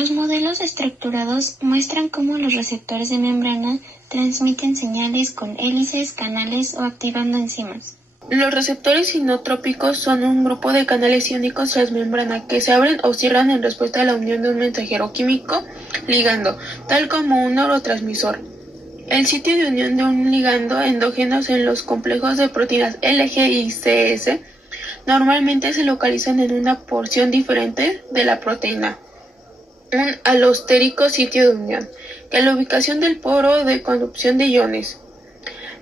Los modelos estructurados muestran cómo los receptores de membrana transmiten señales con hélices, canales o activando enzimas. Los receptores inotrópicos son un grupo de canales iónicos transmembrana que se abren o cierran en respuesta a la unión de un mensajero químico ligando, tal como un neurotransmisor. El sitio de unión de un ligando endógenos en los complejos de proteínas LG y CS normalmente se localizan en una porción diferente de la proteína, un alostérico sitio de unión, que es la ubicación del poro de conducción de iones.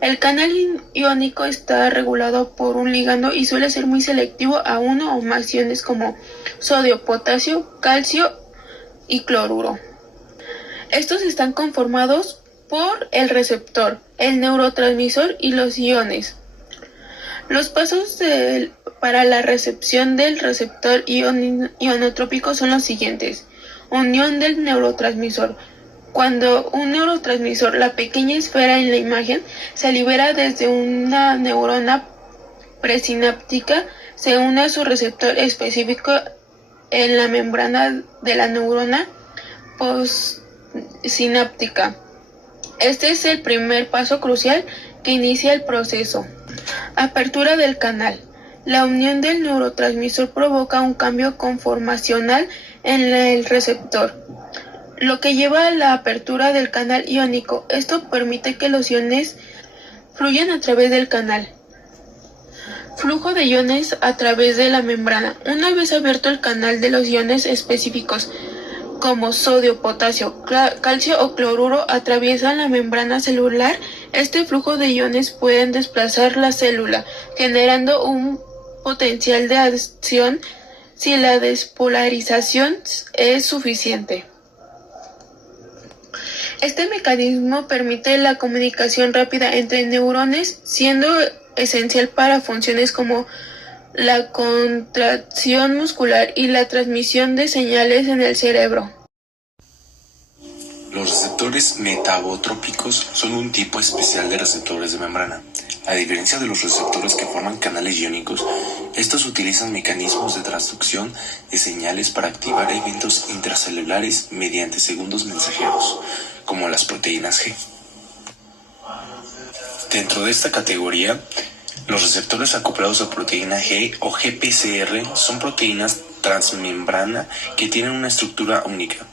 El canal iónico está regulado por un ligando y suele ser muy selectivo a uno o más iones como sodio, potasio, calcio y cloruro. Estos están conformados por el receptor, el neurotransmisor y los iones. Los pasos para la recepción del receptor ionotrópico son los siguientes. Unión del neurotransmisor. Cuando un neurotransmisor, la pequeña esfera en la imagen, se libera desde una neurona presináptica, se une a su receptor específico en la membrana de la neurona postsináptica. Este es el primer paso crucial que inicia el proceso. Apertura del canal. La unión del neurotransmisor provoca un cambio conformacional en el receptor, lo que lleva a la apertura del canal iónico. Esto permite que los iones fluyan a través del canal. Flujo de iones a través de la membrana. Una vez abierto el canal de los iones específicos, como sodio, potasio, calcio o cloruro, atraviesan la membrana celular. Este flujo de iones pueden desplazar la célula, generando un potencial de acción si la despolarización es suficiente. Este mecanismo permite la comunicación rápida entre neurones, siendo esencial para funciones como la contracción muscular y la transmisión de señales en el cerebro. Los receptores metabotrópicos son un tipo especial de receptores de membrana. A diferencia de los receptores que forman canales iónicos, estos utilizan mecanismos de transducción de señales para activar eventos intracelulares mediante segundos mensajeros, como las proteínas G. Dentro de esta categoría, los receptores acoplados a proteína G o GPCR son proteínas transmembrana que tienen una estructura única.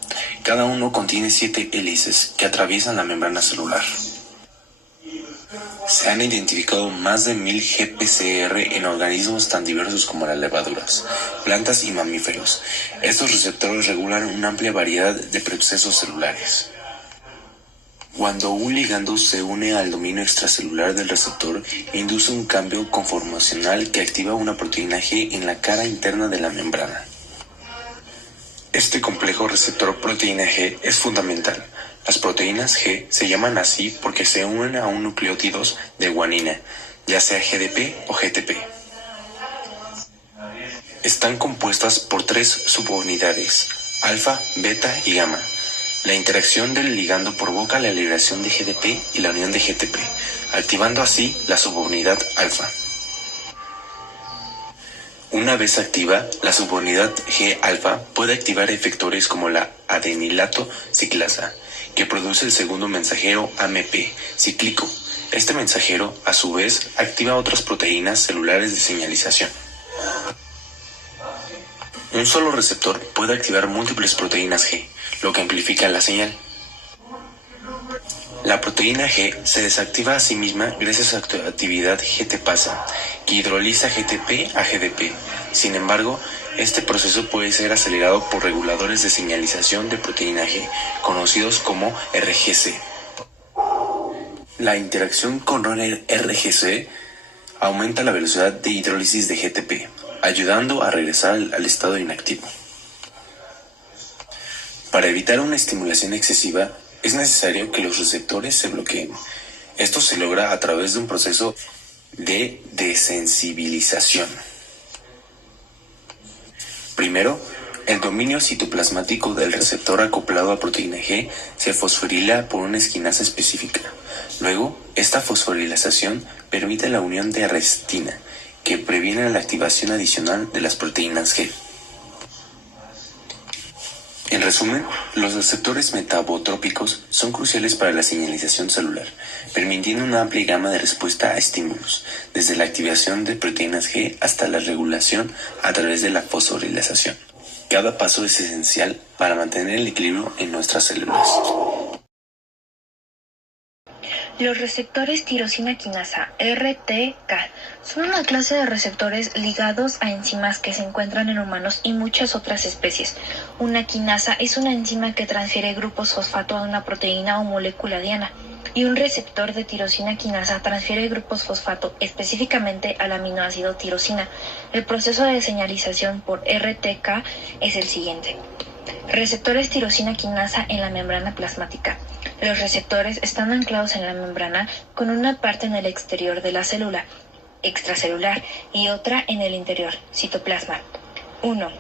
Cada uno contiene 7 hélices que atraviesan la membrana celular. Se han identificado más de 1000 GPCR en organismos tan diversos como las levaduras, plantas y mamíferos. Estos receptores regulan una amplia variedad de procesos celulares. Cuando un ligando se une al dominio extracelular del receptor, induce un cambio conformacional que activa una proteína G en la cara interna de la membrana. Este complejo receptor proteína G es fundamental. Las proteínas G se llaman así porque se unen a un nucleótidos de guanina, ya sea GDP o GTP. Están compuestas por 3 subunidades, alfa, beta y gamma. La interacción del ligando provoca la liberación de GDP y la unión de GTP, activando así la subunidad alfa. Una vez activa, la subunidad G-alfa puede activar efectores como la adenilato ciclasa, que produce el segundo mensajero AMP cíclico. Este mensajero, a su vez, activa otras proteínas celulares de señalización. Un solo receptor puede activar múltiples proteínas G, lo que amplifica la señal. La proteína G se desactiva a sí misma gracias a su actividad GTPasa, que hidroliza GTP a GDP. Sin embargo, este proceso puede ser acelerado por reguladores de señalización de proteína G, conocidos como RGC. La interacción con RGC aumenta la velocidad de hidrólisis de GTP, ayudando a regresar al estado inactivo. Para evitar una estimulación excesiva, es necesario que los receptores se bloqueen. Esto se logra a través de un proceso de desensibilización. Primero, el dominio citoplasmático del receptor acoplado a proteína G se fosforila por una esquinasa específica. Luego, esta fosforilación permite la unión de restina, que previene la activación adicional de las proteínas G. En resumen, los receptores metabotrópicos son cruciales para la señalización celular, permitiendo una amplia gama de respuesta a estímulos, desde la activación de proteínas G hasta la regulación a través de la fosforilación. Cada paso es esencial para mantener el equilibrio en nuestras células. Los receptores tirosina quinasa, RTK, son una clase de receptores ligados a enzimas que se encuentran en humanos y muchas otras especies. Una quinasa es una enzima que transfiere grupos fosfato a una proteína o molécula diana, y un receptor de tirosina quinasa transfiere grupos fosfato específicamente al aminoácido tirosina. El proceso de señalización por RTK es el siguiente. Receptores tirosina quinasa en la membrana plasmática. Los receptores están anclados en la membrana con una parte en el exterior de la célula, extracelular, y otra en el interior, citoplasma. 1.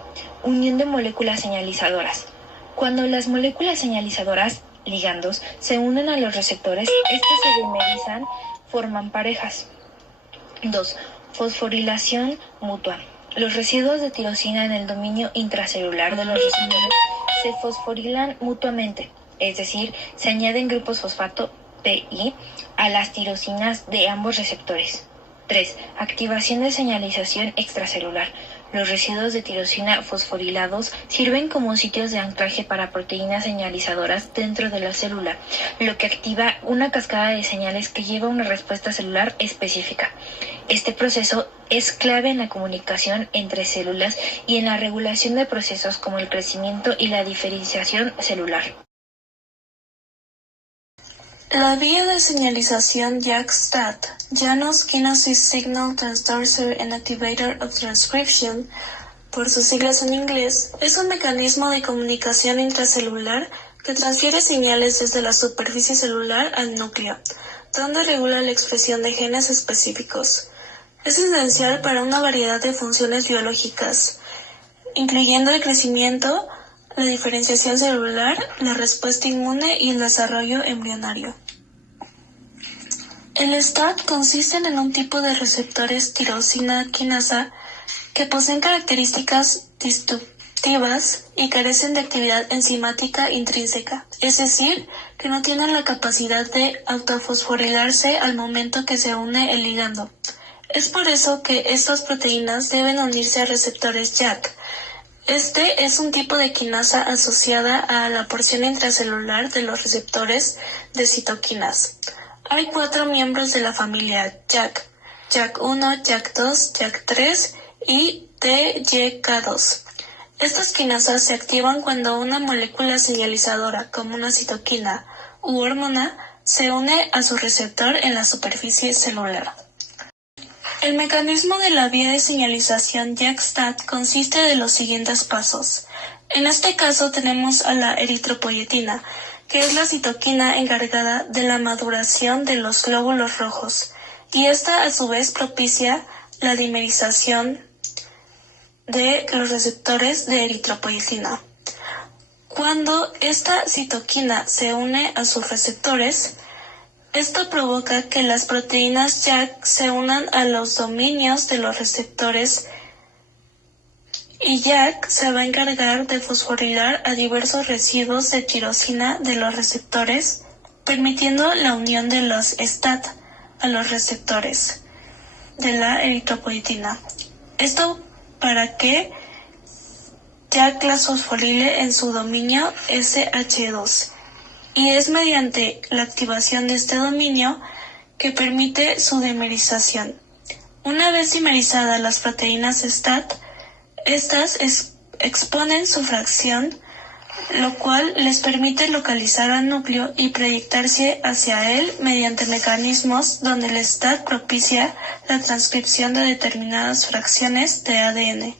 Unión de moléculas señalizadoras. Cuando las moléculas señalizadoras, ligandos, se unen a los receptores, estos se dimerizan, forman parejas. 2. Fosforilación mutua. Los residuos de tirosina en el dominio intracelular de los receptores se fosforilan mutuamente, es decir, se añaden grupos fosfato PI a las tirosinas de ambos receptores. 3. Activación de señalización extracelular. Los residuos de tirosina fosforilados sirven como sitios de anclaje para proteínas señalizadoras dentro de la célula, lo que activa una cascada de señales que lleva a una respuesta celular específica. Este proceso es clave en la comunicación entre células y en la regulación de procesos como el crecimiento y la diferenciación celular. La vía de señalización JAK-STAT, Janus Kinase Signal Transducer and Activator of Transcription, por sus siglas en inglés, es un mecanismo de comunicación intracelular que transfiere señales desde la superficie celular al núcleo, donde regula la expresión de genes específicos. Es esencial para una variedad de funciones biológicas, incluyendo el crecimiento, la diferenciación celular, la respuesta inmune y el desarrollo embrionario. El STAT consiste en un tipo de receptores tirosina quinasa que poseen características disruptivas y carecen de actividad enzimática intrínseca, es decir, que no tienen la capacidad de autofosforilarse al momento que se une el ligando. Es por eso que estas proteínas deben unirse a receptores JAK. Este es un tipo de quinasa asociada a la porción intracelular de los receptores de citoquinas. Hay 4 miembros de la familia JAK: JAK1, JAK2, JAK3 y TYK2. Estas quinasas se activan cuando una molécula señalizadora, como una citoquina u hormona, se une a su receptor en la superficie celular. El mecanismo de la vía de señalización JAK-STAT consiste de los siguientes pasos. En este caso tenemos a la eritropoyetina, que es la citoquina encargada de la maduración de los glóbulos rojos, y esta a su vez propicia la dimerización de los receptores de eritropoyetina. Cuando esta citoquina se une a sus receptores, esto provoca que las proteínas JAK se unan a los dominios de los receptores y JAK se va a encargar de fosforilar a diversos residuos de tirosina de los receptores, permitiendo la unión de los STAT a los receptores de la eritropoyetina. Esto para que JAK las fosforile en su dominio SH2. Y es mediante la activación de este dominio que permite su dimerización. Una vez dimerizadas las proteínas STAT, estas exponen su fracción, lo cual les permite localizar al núcleo y proyectarse hacia él mediante mecanismos donde el STAT propicia la transcripción de determinadas fracciones de ADN.